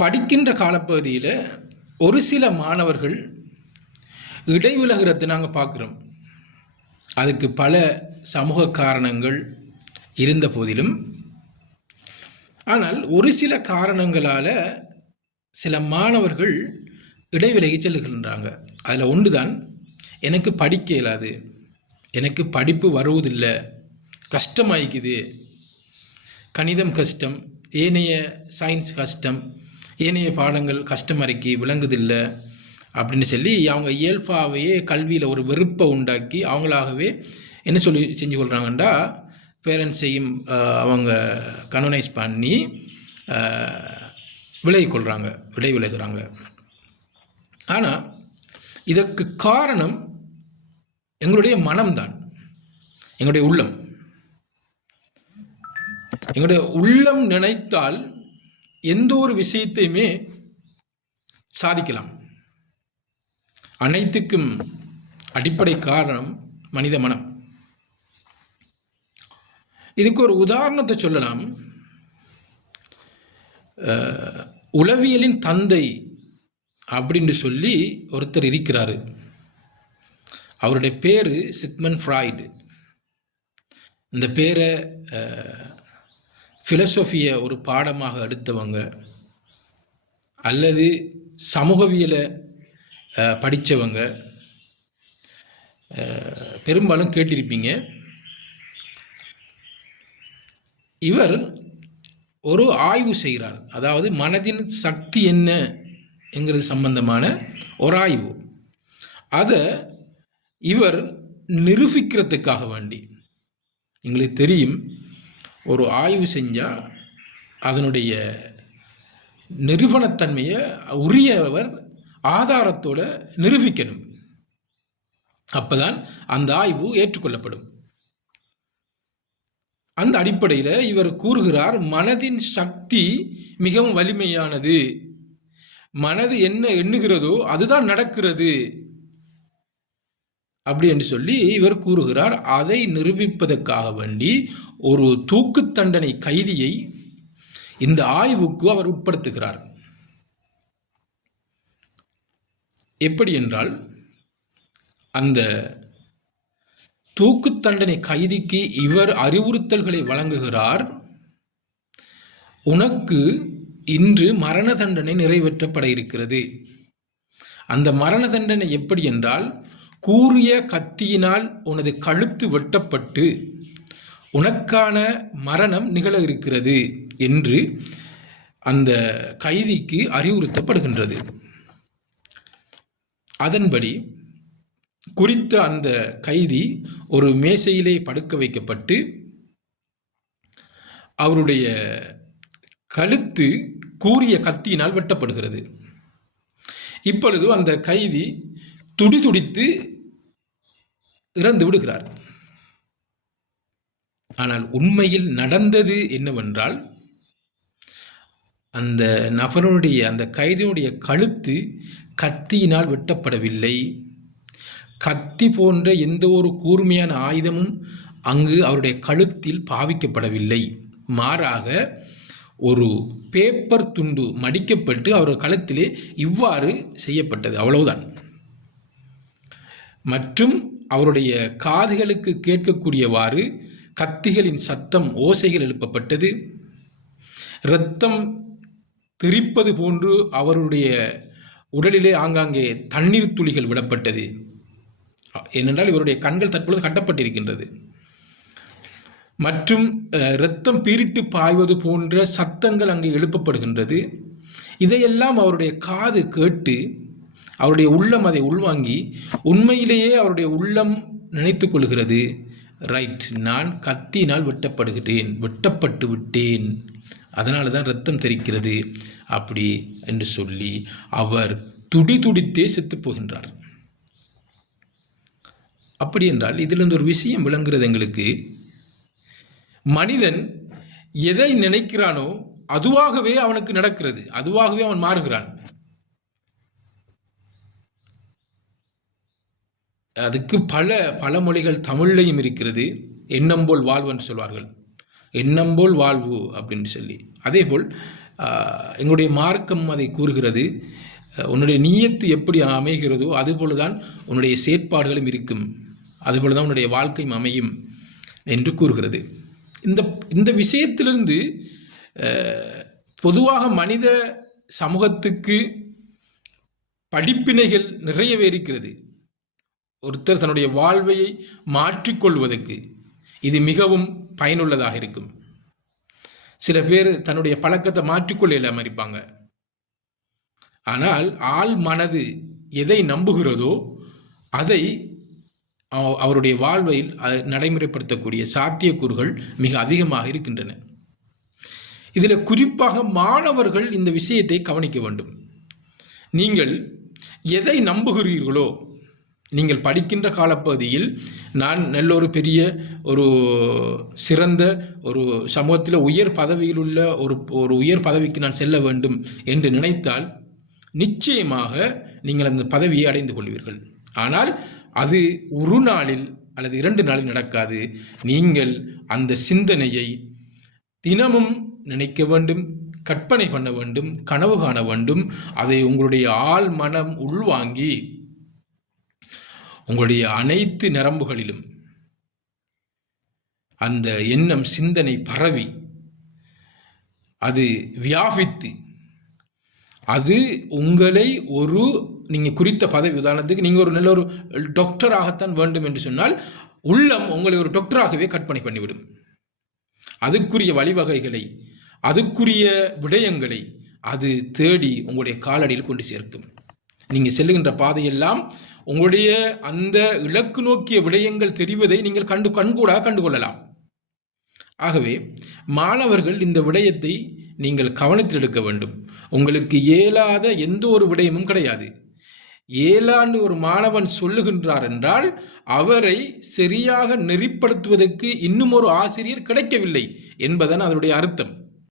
படிக்கின்ற காலப்பகுதியில் ஒரு சில மாணவர்கள் இடைவிலகிறதை நாங்கள் பார்க்குறோம். அதுக்கு பல சமூக காரணங்கள் இருந்த போதிலும் ஆனால் ஒரு சில காரணங்களால் சில மாணவர்கள் இடைவிலகி செல்கின்றாங்க அதில் ஒன்று தான் எனக்கு படிக்க இயலாது எனக்கு படிப்பு வருவதில்லை கஷ்டமாயிக்குது கணிதம் கஷ்டம் ஏனைய சயின்ஸ் கஷ்டம் ஏனைய பாடங்கள் கஸ்டமருக்கு விளங்குதில்லை அப்படின்னு சொல்லி அவங்க இயல்பாகவே கல்வியில் ஒரு வெறுப்பை உண்டாக்கி அவங்களாகவே என்ன சொல்லி செஞ்சு கொள்கிறாங்கண்டா பேரண்ட்ஸையும் அவங்க கனோனைஸ் பண்ணி விலகி கொள்கிறாங்க விலை விலகுறாங்க. ஆனால் இதற்கு காரணம் எங்களுடைய மனம்தான். எங்களுடைய உள்ளம். எங்களுடைய உள்ளம் நினைத்தால் எந்த ஒரு விஷயத்தையுமே சாதிக்கலாம். அனைத்துக்கும் அடிப்படை காரணம் மனித மனம். இதுக்கு ஒரு உதாரணத்தை சொல்லலாம். உளவியலின் தந்தை அப்படின்னு சொல்லி ஒருத்தர் இருக்கிறாரு. அவருடைய பேர் சிக்மன் ஃப்ராய்டு. இந்த பேரை ஃபிலசோஃபியை ஒரு பாடமாக எடுத்தவங்க அல்லது சமூகவியலை படித்தவங்க பெரும்பாலும் கேட்டிருப்பீங்க. இவர் ஒரு ஆய்வு செய்கிறார். அதாவது மனதின் சக்தி என்ன என்கிறது சம்பந்தமான ஒரு ஆய்வு. அதை இவர் நிரூபிக்கிறதுக்காக வேண்டி. எங்களுக்கு தெரியும் ஒரு ஆய்வு செஞ்சால் அதனுடைய நிறுவனத்தன்மையை உரியவர் ஆதாரத்தோட நிரூபிக்கணும். அப்போதான் அந்த ஆய்வு ஏற்றுக்கொள்ளப்படும். அந்த அடிப்படையில் இவர் கூறுகிறார் மனதின் சக்தி மிகவும் வலிமையானது. மனது என்ன எண்ணுகிறதோ அதுதான் நடக்கிறது. அப்படி என்று சொல்லி இவர் கூறுகிறார் அதை நிரூபிப்பதற்காக வேண்டி ஒரு தூக்கு தண்டனை கைதியை இந்த ஆய்வுக்கு அவர் உட்படுத்துகிறார். எப்படி என்றால் அந்த தூக்கு தண்டனை கைதிக்கு இவர் அறிவுறுத்தல்களை வழங்குகிறார். உனக்கு இன்று மரண தண்டனை நிறைவேற்றப்பட இருக்கிறது. அந்த மரண தண்டனை எப்படி என்றால் கூறிய கத்தியினால் உனது கழுத்து வெட்டப்பட்டு உனக்கான மரணம் நிகழ இருக்கிறது என்று அந்த கைதிக்கு அறிவுறுத்தப்படுகின்றது. அதன்படி குறித்த அந்த கைதி ஒரு மேசையிலே படுக்க வைக்கப்பட்டு அவருடைய கழுத்து கூறிய கத்தியினால் வெட்டப்படுகிறது. இப்பொழுது அந்த கைதி துடிதுடித்து இறந்து விடுகிறார். ஆனால் உண்மையில் நடந்தது என்னவென்றால் அந்த நபருடைய அந்த கைதியினுடைய கழுத்து கத்தியினால் வெட்டப்படவில்லை. கத்தி போன்ற எந்த ஒரு கூர்மையான ஆயுதமும் அங்கு அவருடைய கழுத்தில் பாவிக்கப்படவில்லை. மாறாக ஒரு பேப்பர் துண்டு மடிக்கப்பட்டு அவர் கழுத்திலே இவ்வாறு செய்யப்பட்டது. அவ்வளவுதான். மற்றும் அவருடைய காதுகளுக்கு கேட்கக்கூடியவாறு கத்திகளின் சத்தம் ஓசைகள் எழுப்பப்பட்டது. இரத்தம் தெரிப்பது போன்று அவருடைய உடலிலே ஆங்காங்கே தண்ணீர் துளிகள் விடப்பட்டது. ஏனென்றால் இவருடைய கண்கள் தற்பொழுது கட்டப்பட்டிருக்கின்றது. மற்றும் இரத்தம் பீரிட்டு பாய்வது போன்ற சத்தங்கள் அங்கே எழுப்பப்படுகின்றது. இதையெல்லாம் அவருடைய காது கேட்டு அவருடைய உள்ளம் அதை உள்வாங்கி உண்மையிலேயே அவருடைய உள்ளம் நினைத்து கொள்கிறது. ரைட் நான் கத்தினால் வெட்டப்படுகிறேன். வெட்டப்பட்டு விட்டேன். அதனால தான் ரத்தம் தெரிக்கிறது அப்படி என்று சொல்லி அவர் துடி துடித்தே செத்துப் போகின்றார். அப்படி என்றால் இதிலிருந்து ஒரு விஷயம் விளங்குறது எங்களுக்கு. மனிதன் எதை நினைக்கிறானோ அதுவாகவே அவனுக்கு நடக்கிறது. அதுவாகவே அவன் மாறுகிறான். அதுக்கு பல பல மொழிகள் தமிழ்லையும் இருக்கிறது. எண்ணம் போல் வாழ்வுன்னு சொல்வார்கள். எண்ணம் போல் வாழ்வு அப்படின்னு சொல்லி. அதேபோல் போல் எங்களுடைய மார்க்கம் அதை கூறுகிறது. உன்னுடைய நீயத்து எப்படி அமைகிறதோ அதுபோல தான் உன்னுடைய செயற்பாடுகளும் இருக்கும். அதுபோல தான் உன்னுடைய வாழ்க்கையும் அமையும் என்று கூறுகிறது. இந்த இந்த விஷயத்திலிருந்து பொதுவாக மனித சமூகத்துக்கு படிப்பினைகள் நிறையவே இருக்கிறது. ஒருத்தர் தன்னுடைய வாழ்வையை மாற்றிக்கொள்வதற்கு இது மிகவும் பயனுள்ளதாக இருக்கும். சில பேர் தன்னுடைய பழக்கத்தை மாற்றிக்கொள்ள இல்லாமல் இருப்பாங்க. ஆனால் ஆள் மனது எதை நம்புகிறதோ அதை அவருடைய வாழ்வையில் நடைமுறைப்படுத்தக்கூடிய சாத்தியக்கூறுகள் மிக அதிகமாக இருக்கின்றன. இதில் குறிப்பாக மாணவர்கள் இந்த விஷயத்தை கவனிக்க வேண்டும். நீங்கள் எதை நம்புகிறீர்களோ நீங்கள் படிக்கின்ற காலப்பகுதியில் நான் நல்ல ஒரு பெரிய ஒரு சிறந்த ஒரு சமூகத்தில் உயர் பதவியில் உள்ள ஒரு ஒரு உயர் பதவிக்கு நான் செல்ல வேண்டும் என்று நினைத்தால் நிச்சயமாக நீங்கள் அந்த பதவியை அடைந்து கொள்வீர்கள். ஆனால் அது ஒரு நாளில் அல்லது இரண்டு நாளில் நடக்காது. நீங்கள் அந்த சிந்தனையை தினமும் நினைக்க வேண்டும் கற்பனை பண்ண வேண்டும் கனவு காண வேண்டும். அதை உங்களுடைய ஆள் மனம் உள்வாங்கி உங்களுடைய அனைத்து நரம்புகளிலும் அந்த எண்ணம் சிந்தனை பரவி அது வியாபித்து அது உங்களை ஒரு நீங்கள் குறித்த பதவி உதாரணத்துக்கு நீங்கள் ஒரு நல்ல ஒரு டாக்டராகத்தான் வேண்டும் என்று சொன்னால் உள்ளம் உங்களை ஒரு டாக்டராகவே கற்பனை பண்ணிவிடும். அதுக்குரிய வழிவகைகளை அதுக்குரிய விடயங்களை அது தேடி உங்களுடைய காலடியில் கொண்டு சேர்க்கும். நீங்கள் செல்லுகின்ற பாதையெல்லாம் உங்களுடைய அந்த இலக்கு நோக்கிய விடயங்கள் தெரிவதை நீங்கள் கண்டு கண்கூடாக கண்டுகொள்ளலாம். ஆகவே மாணவர்கள் இந்த விடயத்தை நீங்கள் கவனத்தில் எடுக்க வேண்டும். உங்களுக்கு இயலாத எந்த ஒரு விடயமும் கிடையாது. ஏழாண்டு ஒரு மாணவன் சொல்லுகின்றார் என்றால் அவரை சரியாக நெறிப்படுத்துவதற்கு இன்னும் ஒரு ஆசிரியர் கிடைக்கவில்லை என்பதன் அதனுடைய அர்த்தம்.